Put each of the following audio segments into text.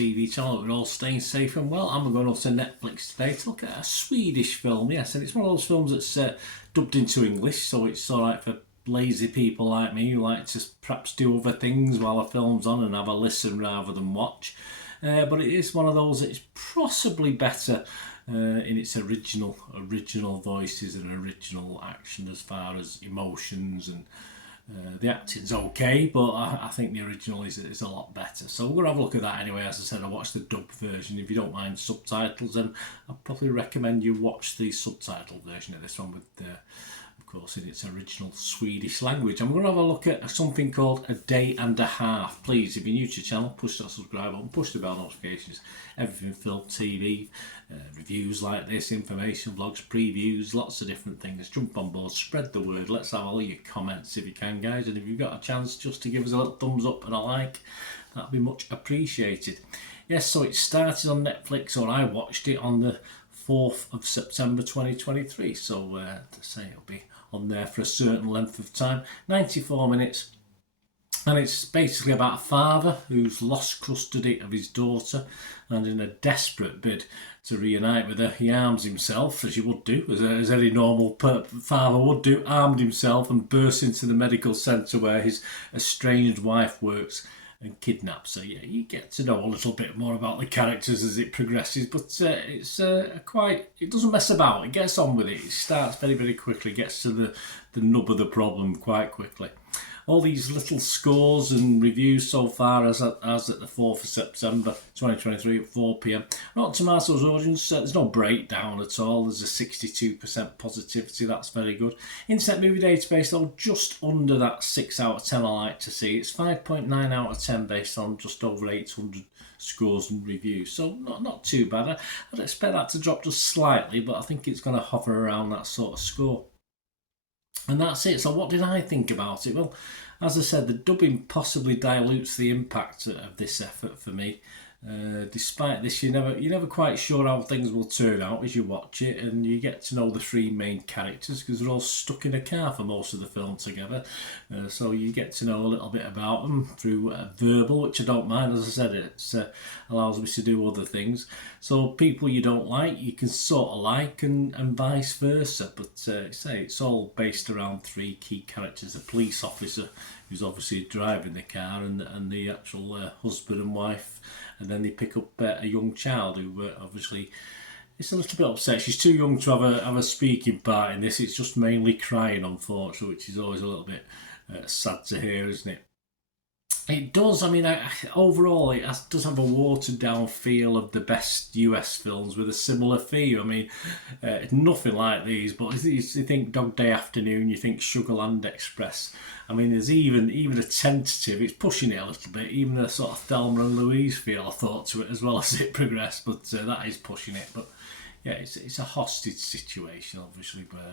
TV channel. We're all staying safe and well. I'm going to Netflix today to look at a Swedish film. Yes, and it's one of those films that's dubbed into English, so it's alright for lazy people like me who like to perhaps do other things while a film's on and have a listen rather than watch. But it is one of those that's possibly better in its original voices and original action as far as emotions, and the acting's okay, but I think the original is a lot better. So we're going to have a look at that anyway. As I said, I watched the dub version. If you don't mind subtitles, then I'd probably recommend you watch the subtitle version of this one with of course in its original Swedish language. And we're going to have a look at something called A Day and a Half. Please, if you're new to the channel, push that subscribe button, push the bell notifications. Everything film, TV, reviews like this, information, vlogs, previews, lots of different things. Jump on board, spread the word. Let's have all your comments if you can, guys. And if you've got a chance just to give us a little thumbs up and a like, that'd be much appreciated. Yes, so it started on Netflix, or I watched it on the 4th of September 2023. So to say it'll be on there for a certain length of time, 94 minutes. And it's basically about a father who's lost custody of his daughter, and in a desperate bid to reunite with her, he arms himself, as you would do, as any normal father would do, armed himself and bursts into the medical centre where his estranged wife works and kidnaps her. Yeah, you get to know a little bit more about the characters as it progresses, but it's it doesn't mess about. It gets on with it. It starts very, very quickly, gets to the nub of the problem quite quickly. All these little scores and reviews so far as at the 4th of September 2023 at 4 p.m. Rotten Tomatoes audience, there's no breakdown at all. There's a 62% positivity. That's very good. Internet Movie Database, though, just under that 6 out of 10 I like to see. It's 5.9 out of 10 based on just over 800 scores and reviews. So not too bad. I'd expect that to drop just slightly, but I think it's going to hover around that sort of score. And that's it. So what did I think about it? Well, as I said, the dubbing possibly dilutes the impact of this effort for me. Despite this, you're never quite sure how things will turn out as you watch it, and you get to know the three main characters because they're all stuck in a car for most of the film together. So you get to know a little bit about them through verbal, which I don't mind. As I said, it allows me to do other things. So people you don't like, you can sort of like, and vice versa. But it's all based around three key characters: a police officer who's obviously driving the car, and the actual husband and wife. And then they pick up a young child who obviously is a little bit upset. She's too young to have a speaking part in this. It's just mainly crying, unfortunately, which is always a little bit sad to hear, isn't it? It does. I mean, overall, it does have a watered-down feel of the best US films with a similar theme. I mean, nothing like these, but you think Dog Day Afternoon, you think Sugarland Express. I mean, there's even a tentative, it's pushing it a little bit, even a sort of Thelma and Louise feel, I thought, to it as well as it progressed, but that is pushing it. But yeah, it's a hostage situation, obviously, where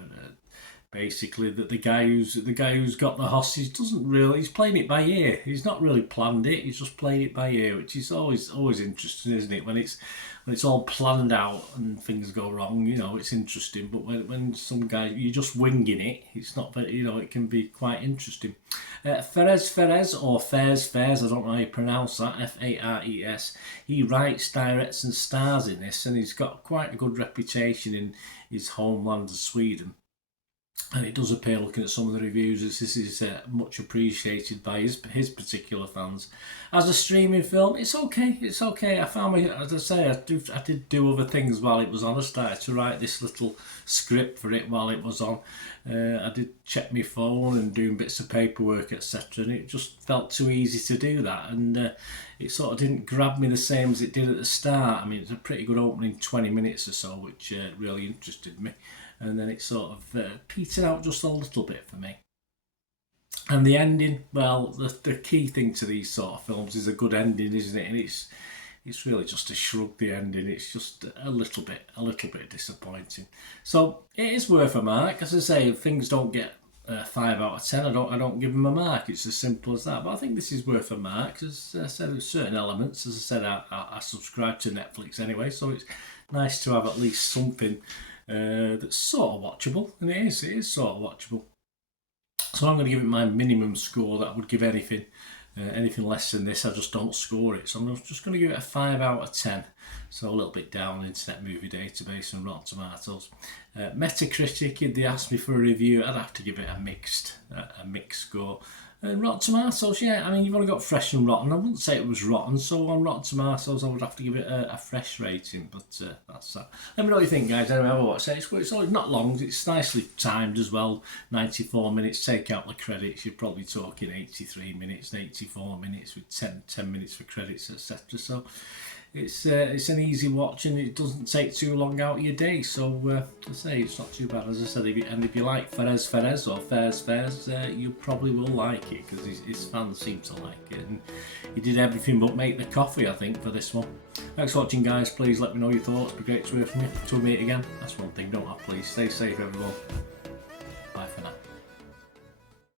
basically the guy who's got the hostage doesn't really, he's playing it by ear. He's not really planned it, he's just playing it by ear, which is always interesting, isn't it? When it's all planned out and things go wrong, you know, it's interesting. But when some guy, you're just winging it, it's not very, you know, it can be quite interesting. Fares, or Fares, I don't know how you pronounce that, Fares. He writes, directs and stars in this, and he's got quite a good reputation in his homeland of Sweden. And it does appear, looking at some of the reviews, this is much appreciated by his particular fans. As a streaming film, it's okay. I found me, as I say, I did do other things while it was on. I started to write this little script for it while it was on. I did check my phone and doing bits of paperwork, etc. And it just felt too easy to do that. And it sort of didn't grab me the same as it did at the start. I mean, it's a pretty good opening 20 minute or so, which really interested me. And then it sort of petered out just a little bit for me. And the ending, well, the key thing to these sort of films is a good ending, isn't it? And it's really just a shrug, the ending. It's just a little bit disappointing. So it is worth a mark. As I say, if things don't get 5 out of 10, I don't give them a mark. It's as simple as that. But I think this is worth a mark. As I said, there's certain elements. As I said, I subscribe to Netflix anyway, so it's nice to have at least something that's sort of watchable, and it is sort of watchable. So I'm going to give it my minimum score that I would give anything Anything less than this, I just don't score it. So I'm just going to give it a 5 out of 10. So a little bit down on Internet Movie Database and Rotten Tomatoes. Metacritic, if they asked me for a review, I'd have to give it a mixed score. And Rotten Tomatoes, yeah, I mean, you've only got fresh and rotten. I wouldn't say it was rotten, so on Rotten Tomatoes, I would have to give it a fresh rating, but that's that. Let me know what you think, guys. Anyway, have a watch it. It's not long, it's nicely timed as well. 94 minutes, take out the credits, you're probably talking 83 minutes, 84 minutes with 10 minutes for credits, etc. So it's an easy watch and it doesn't take too long out of your day. So I say it's not too bad, as I said. If you like Ferez or Fairs, you probably will like it because his fans seem to like it. And he did everything but make the coffee, I think, for this one. Thanks for watching, guys. Please let me know your thoughts. It'd be great to hear from you. Till we meet again. That's one thing, don't I? Please stay safe, everyone.